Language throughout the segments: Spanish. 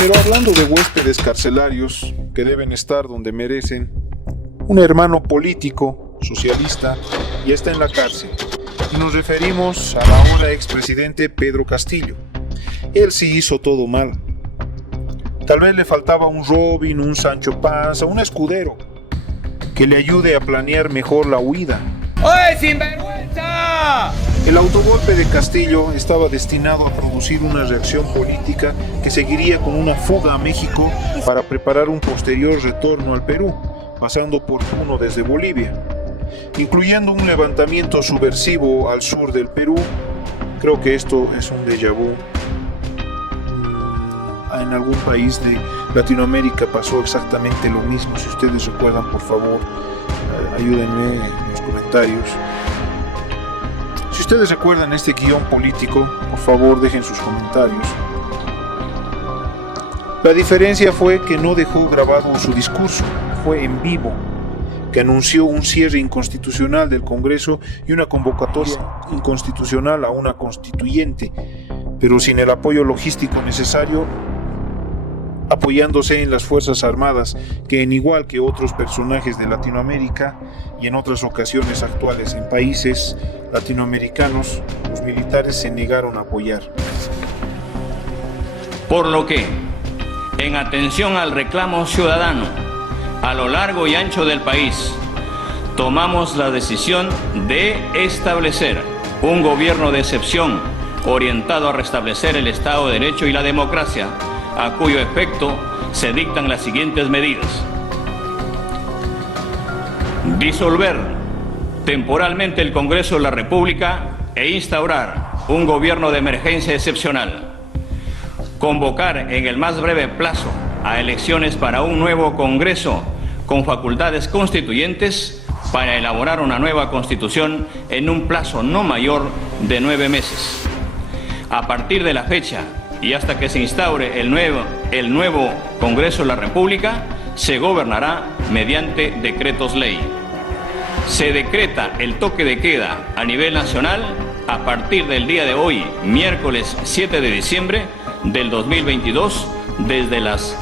Pero hablando de huéspedes carcelarios que deben estar donde merecen, un hermano político, socialista, ya está en la cárcel. Y nos referimos al ahora expresidente Pedro Castillo. Él sí hizo todo mal. Tal vez le faltaba un Robin, un Sancho Panza, un escudero que le ayude a planear mejor la huida. ¡Oye, sinvergüenza! El autogolpe de Castillo estaba destinado a producir una reacción política que seguiría con una fuga a México para preparar un posterior retorno al Perú, pasando por Puno desde Bolivia, incluyendo un levantamiento subversivo al sur del Perú. Creo que esto es un déjà vu. En algún país de Latinoamérica pasó exactamente lo mismo. Si ustedes recuerdan, por favor, ayúdenme en los comentarios. Si ustedes recuerdan este guión político, por favor dejen sus comentarios. La diferencia fue que no dejó grabado su discurso, fue en vivo, que anunció un cierre inconstitucional del Congreso y una convocatoria inconstitucional a una constituyente, pero sin el apoyo logístico necesario, apoyándose en las Fuerzas Armadas, que en igual que otros personajes de Latinoamérica y en otras ocasiones actuales en países latinoamericanos, los militares se negaron a apoyar. Por lo que, en atención al reclamo ciudadano, a lo largo y ancho del país, tomamos la decisión de establecer un gobierno de excepción orientado a restablecer el Estado de Derecho y la democracia, a cuyo efecto se dictan las siguientes medidas. Disolver temporalmente el Congreso de la República e instaurar un gobierno de emergencia excepcional. Convocar en el más breve plazo a elecciones para un nuevo Congreso con facultades constituyentes para elaborar una nueva Constitución en un plazo no mayor de 9 meses. A partir de la fecha y hasta que se instaure el nuevo Congreso de la República, se gobernará mediante decretos ley. Se decreta el toque de queda a nivel nacional a partir del día de hoy, miércoles 7 de diciembre del 2022, desde las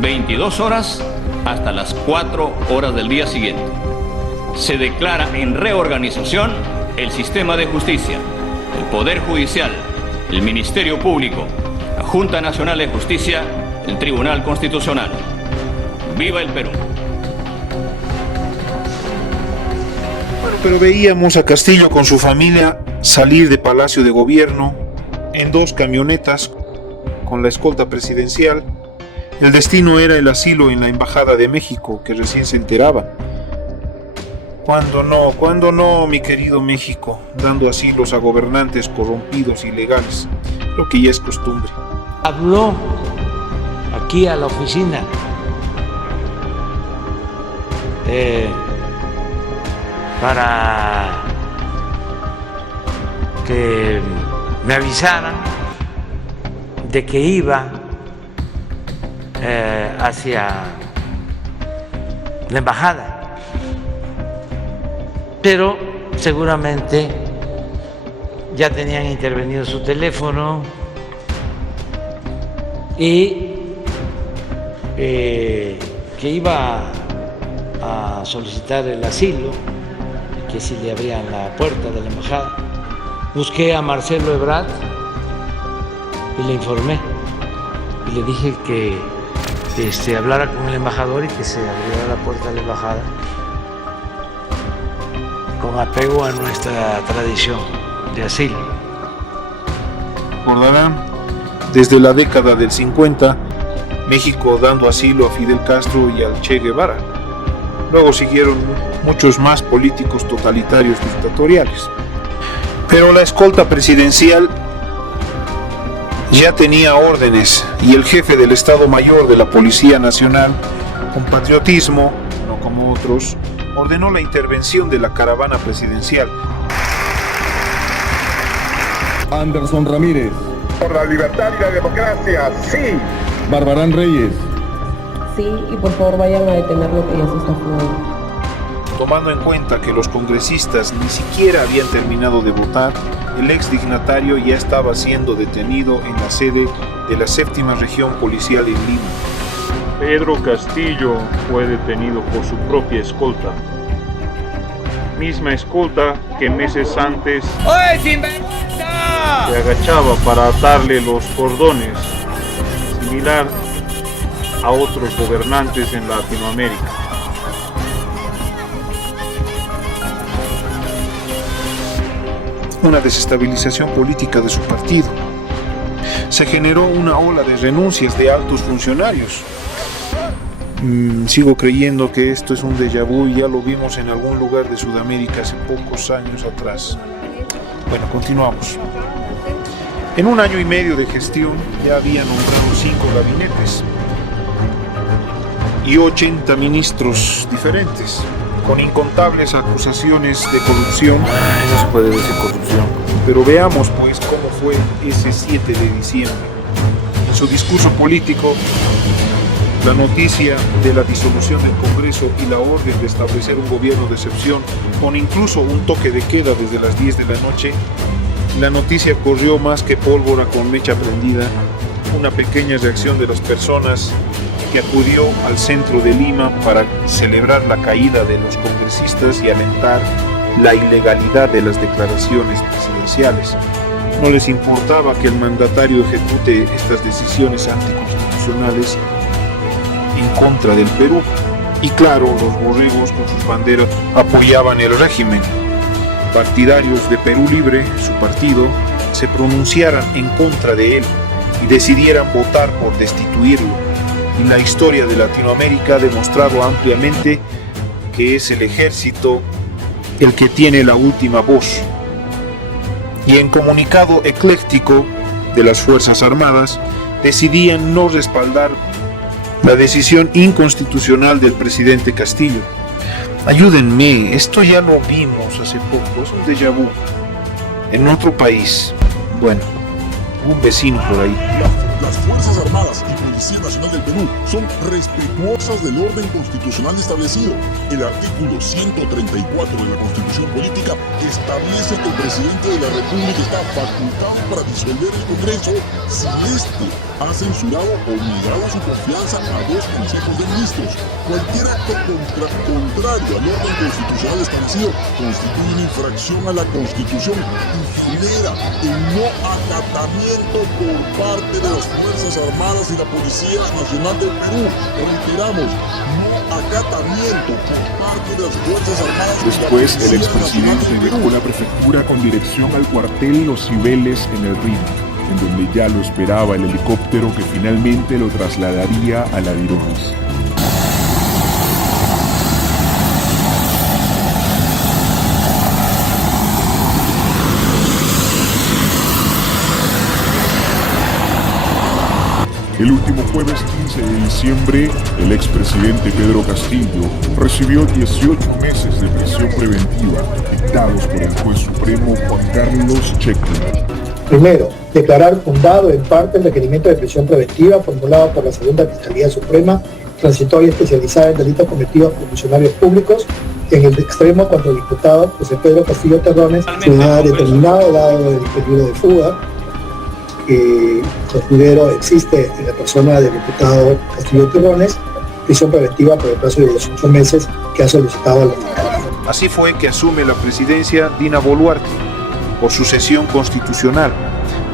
22 horas hasta las 4 horas del día siguiente. Se declara en reorganización el sistema de justicia, el Poder Judicial, el Ministerio Público, la Junta Nacional de Justicia, el Tribunal Constitucional. ¡Viva el Perú! Bueno, pero veíamos a Castillo con su familia salir de Palacio de Gobierno en 2 camionetas con la escolta presidencial. El destino era el asilo en la Embajada de México, que recién se enteraban. ¿Cuándo no, mi querido México, dando asilos a gobernantes corrompidos y ilegales? Lo que ya es costumbre. Habló aquí a la oficina para que me avisaran de que iba hacia la embajada, pero seguramente ya tenían intervenido su teléfono y que iba a solicitar el asilo, que si le abrían la puerta de la embajada. Busqué a Marcelo Ebrard y le informé y le dije que hablara con el embajador y que se abriera la puerta de la embajada con apego a nuestra tradición de asilo. Recordarán, desde la década del 50, México dando asilo a Fidel Castro y al Che Guevara. Luego siguieron muchos más políticos totalitarios dictatoriales. Pero la escolta presidencial ya tenía órdenes y el jefe del Estado Mayor de la Policía Nacional, con patriotismo, no como otros, ordenó la intervención de la caravana presidencial. Anderson Ramírez. Por la libertad y la democracia, sí. Barbarán Reyes. Sí, y por favor vayan a detener lo que ya se está fumando. Tomando en cuenta que los congresistas ni siquiera habían terminado de votar, el ex dignatario ya estaba siendo detenido en la sede de la 7ª Región Policial en Lima. Pedro Castillo fue detenido por su propia escolta. Misma escolta que meses antes ¡Oye, sinvergüenza! se agachaba para atarle los cordones, similar a otros gobernantes en Latinoamérica. Una desestabilización política de su partido. Se generó una ola de renuncias de altos funcionarios. Sigo creyendo que esto es un déjà vu y ya lo vimos en algún lugar de Sudamérica hace pocos años atrás. Bueno, continuamos. En un año y medio de gestión ya había nombrado 5 gabinetes y 80 ministros diferentes, con incontables acusaciones de corrupción. Eso se puede decir corrupción. Pero veamos pues cómo fue ese 7 de diciembre. En su discurso político, la noticia de la disolución del Congreso y la orden de establecer un gobierno de excepción, con incluso un toque de queda desde las 10 de la noche, la noticia corrió más que pólvora con mecha prendida. Una pequeña reacción de las personas que acudió al centro de Lima para celebrar la caída de los congresistas y alentar la ilegalidad de las declaraciones presidenciales. No les importaba que el mandatario ejecute estas decisiones anticonstitucionales en contra del Perú. Y claro, los borregos con sus banderas apoyaban el régimen. Partidarios de Perú Libre, su partido, se pronunciaran en contra de él y decidieran votar por destituirlo. Y la historia de Latinoamérica ha demostrado ampliamente que es el ejército el que tiene la última voz. Y en comunicado ecléctico de las Fuerzas Armadas, decidían no respaldar la decisión inconstitucional del presidente Castillo. Ayúdenme, esto ya lo vimos hace poco, es un déjà vu. En otro país, bueno, un vecino por ahí. Las Fuerzas Armadas y Policía Nacional del Perú son respetuosas del orden constitucional establecido. El artículo 134 de la Constitución Política establece que el presidente de la República está facultado para disolver el Congreso si éste ha censurado o negado su confianza a 2 consejos de ministros. Cualquier acto contrario al orden constitucional establecido constituye una infracción a la Constitución y genera el no acatamiento por parte de las Fuerzas Armadas y la Policía Nacional del Perú. Reiteramos, no acatamiento por parte de las Fuerzas Armadas. Después, el expresidente dejó la prefectura con dirección al cuartel Los Cibeles en el Rin, en donde ya lo esperaba el helicóptero que finalmente lo trasladaría a la Dironis. El último jueves 15 de diciembre, el expresidente Pedro Castillo recibió 18 meses de prisión preventiva dictados por el juez supremo Juan Carlos Checo. Primero, declarar fundado en parte el requerimiento de prisión preventiva formulado por la Segunda Fiscalía Suprema, transitoria especializada en delitos cometidos por funcionarios públicos, en el extremo contra el diputado José Pedro Castillo Terrones, se ha determinado, dado el peligro de fuga que considero existe en la persona del diputado Castillo Terrones, prisión preventiva por el plazo de 18 meses que ha solicitado la Fiscalía. Así fue que asume la presidencia Dina Boluarte por sucesión constitucional,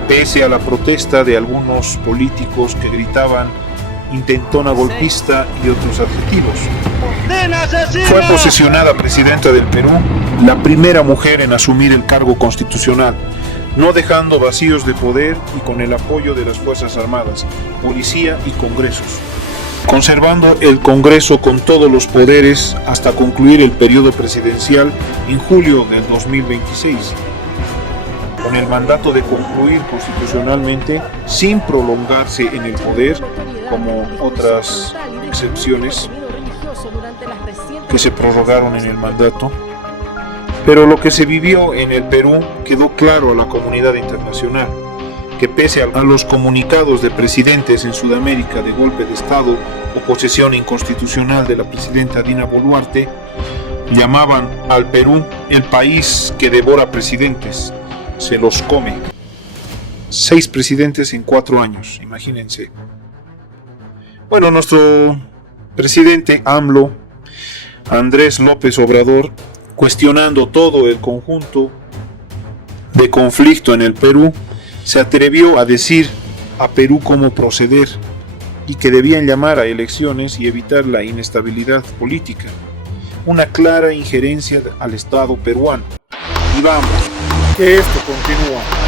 pese a la protesta de algunos políticos que gritaban intentona golpista y otros adjetivos. Fue posesionada presidenta del Perú, la primera mujer en asumir el cargo constitucional, no dejando vacíos de poder y con el apoyo de las Fuerzas Armadas, Policía y Congresos, conservando el Congreso con todos los poderes hasta concluir el periodo presidencial en julio del 2026, con el mandato de concluir constitucionalmente sin prolongarse en el poder, como otras excepciones que se prorrogaron en el mandato. Pero lo que se vivió en el Perú quedó claro a la comunidad internacional, que pese a los comunicados de presidentes en Sudamérica de golpe de Estado o posesión inconstitucional de la presidenta Dina Boluarte, llamaban al Perú el país que devora presidentes, se los come. 6 presidentes en 4 años, imagínense. Bueno, nuestro presidente AMLO, Andrés López Obrador, cuestionando todo el conjunto de conflicto en el Perú, se atrevió a decir a Perú cómo proceder y que debían llamar a elecciones y evitar la inestabilidad política. Una clara injerencia al Estado peruano. Y vamos, que esto continúa.